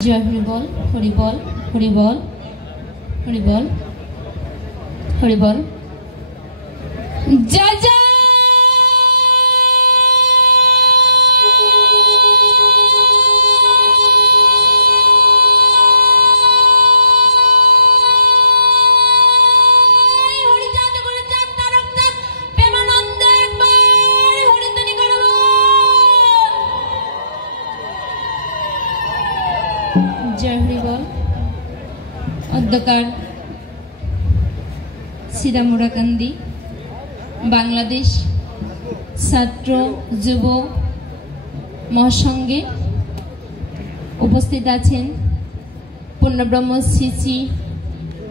जय horrible horrible horrible horrible horrible जय जय जय हरिबल अध्यकार सीधामुराकांदी बांग्लादेश छात्र युव महासंघे उपस्थित आছেন पूर्णब्रह्म श्री श्री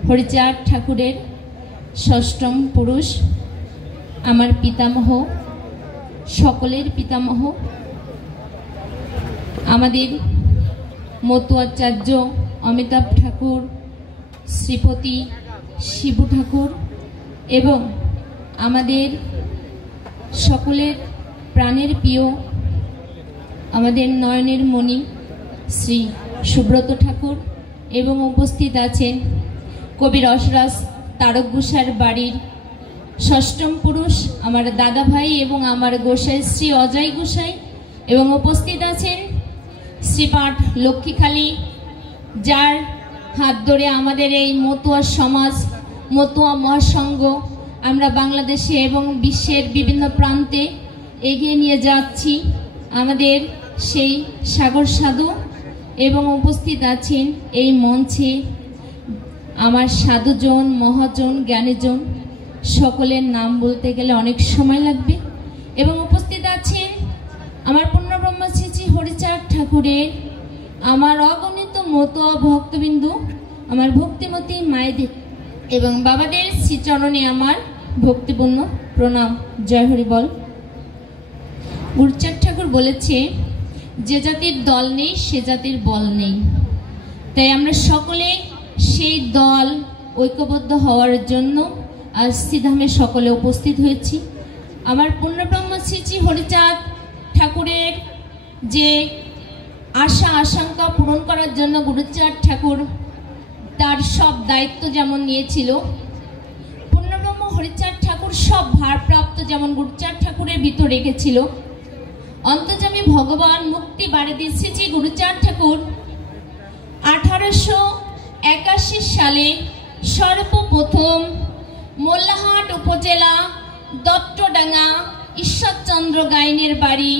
हरिचाँद ठाकुरेर षष्ठम पुरुष आमार पितामह सकलेर पितामह आमादेर मतुआचार्य अमिताभ ठाकुर श्रीपति शिबू ठाकुर एवं आमादेर सकलेर प्राणेर प्रिय आमादेर नयनेर मणि श्री सुब्रत ठाकुर एवं उपस्थित आছেন कवि रसराज तारक गोसाईर बाड़ीर षष्ठम पुरुष आमार दादा भाई एवं आमार गोसाई श्री अजय गोसाई एवं उपस्थित आছেন श्रीपाठ लक्ष्मीखाली जार हाथ धरे आमादेर एई मतुआ समाज मतुआ महासंघ आमरा बांग्लादेशे एवं विश्वेर विभिन्न प्रान्ते एगिए निये जाচ্ছি आमादेर सेई सागर साधु एवं उपस्थित आছেন एई मंचे आमार साधुजन महाजन ज्ञानीजन सकलेर नाम बोलते गेले अनेक समय लागबे एवं उपस्थित आছেন आमार पूर्णब्रह्म श्री श्री हरिचाँद ठाकुरेर आमार अगणित मतुआ भक्तबिंदु आमार भक्तिमती मायेदेर एवं बाबादेर श्रीचरणे आमार भक्तिपूर्ण प्रणाम। जय हरिबल। गुरुचाँद ठाकुर बोलेছে যে জাতির দল নেই সে জাতির বল নেই, তাই আমরা সকলে সেই দল ঐক্যবদ্ধ হওয়ার জন্য আজ শ্রীধামে সকলে উপস্থিত হয়েছি। আমার পূর্ণব্রহ্ম শ্রী শ্রী হরিচাঁদ ঠাকুরের যে आशा आशंका पूरण करार जन्य गुरुचाँद ठाकुर तार सब दायित्व जेमन नियेछिलो, पूर्णब्रह्म हरिचाँद ठाकुर सब भारप्राप्त जेमन गुरुचाँद ठाकुरेर भितर रेखेछिलो। अंतर्यामी भगवान मुक्ति बाड़ीदी श्री श्री गुरुचाँद ठाकुर 1881 साले सर्वप्रथम मोल्लाहाट उपजेला दत्तडांगा ঈশ্বরচন্দ্র गायनेर बाड़ी।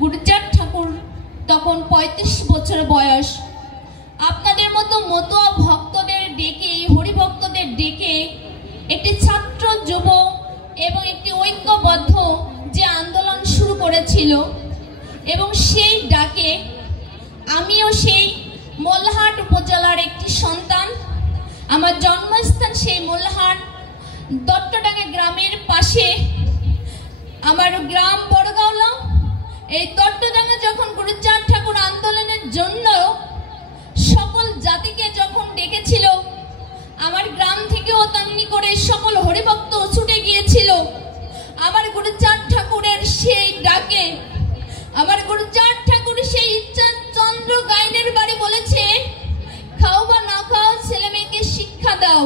गुरुचाँद ठाकुर तखन 35 बछर बयस। आपनादेर मतो मतुआ भक्तदेर डेके हरिभक्तदेर डेके एकटी छात्र युव एवं एकटी ऐक्यबद्ध जे आंदोलन शुरू करेछिलो एवं सेई डाके आमिओ सेई मोल्लाहाट उपजेलार एकटी सन्तान। आमार जन्मस्थान सेई मोल्लाहाट दत्तडांगा ग्रामेर पाशे आमार ग्राम बड़गावला। এই দত্তডাঙ্গা যখন গুরুচাঁদ ঠাকুর আন্দোলনের জন্য সকল জাতিকে যখন ডেকেছিল, আমার গ্রাম থেকেও তেমনি করে সকল হরিভক্ত ছুটে গিয়েছিল। আমার গুরুচাঁদ ঠাকুরের সেই ডাকে আমার গুরুচাঁদ ঠাকুর সেই ঈশ্বরচন্দ্র গায়নের বাড়ি বলেছে, খাও বা না খাও ছেলে মেয়েকে শিক্ষা দাও,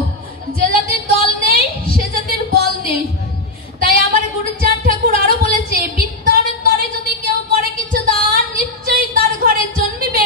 যে জাতির দল নেই সে জাতির বল নেই। তাই আমার গুরুচাঁদ ঠাকুর আরো বলেছে, বিদ্যার তরে যদি কেউ করে কিছু দান নিশ্চয়ই তার ঘরে জন্মিবে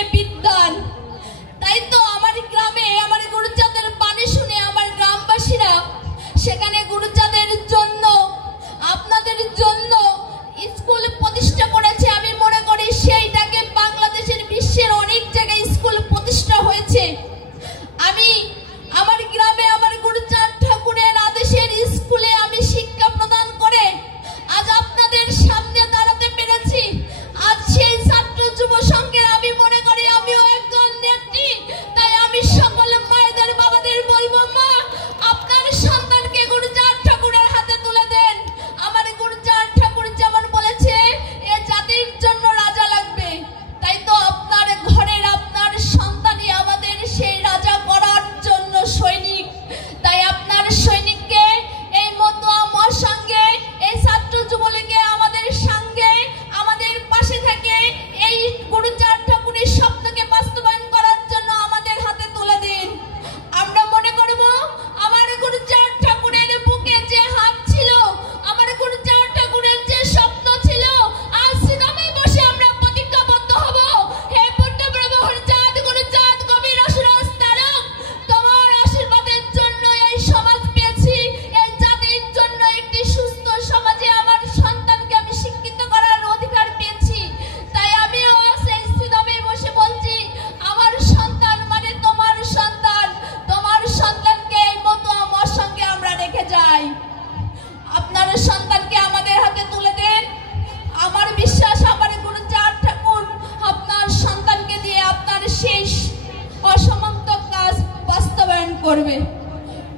করবে।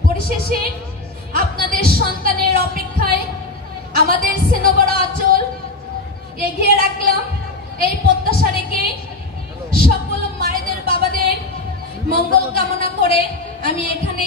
পরিশেষে আপনাদের সন্তানের অপেক্ষায় আমাদের স্নেহবড় আঁচল এগিয়ে রাখলাম এই প্রত্যাশা রেখে সকল মায়েদের বাবাদের মঙ্গল কামনা করে আমি এখানে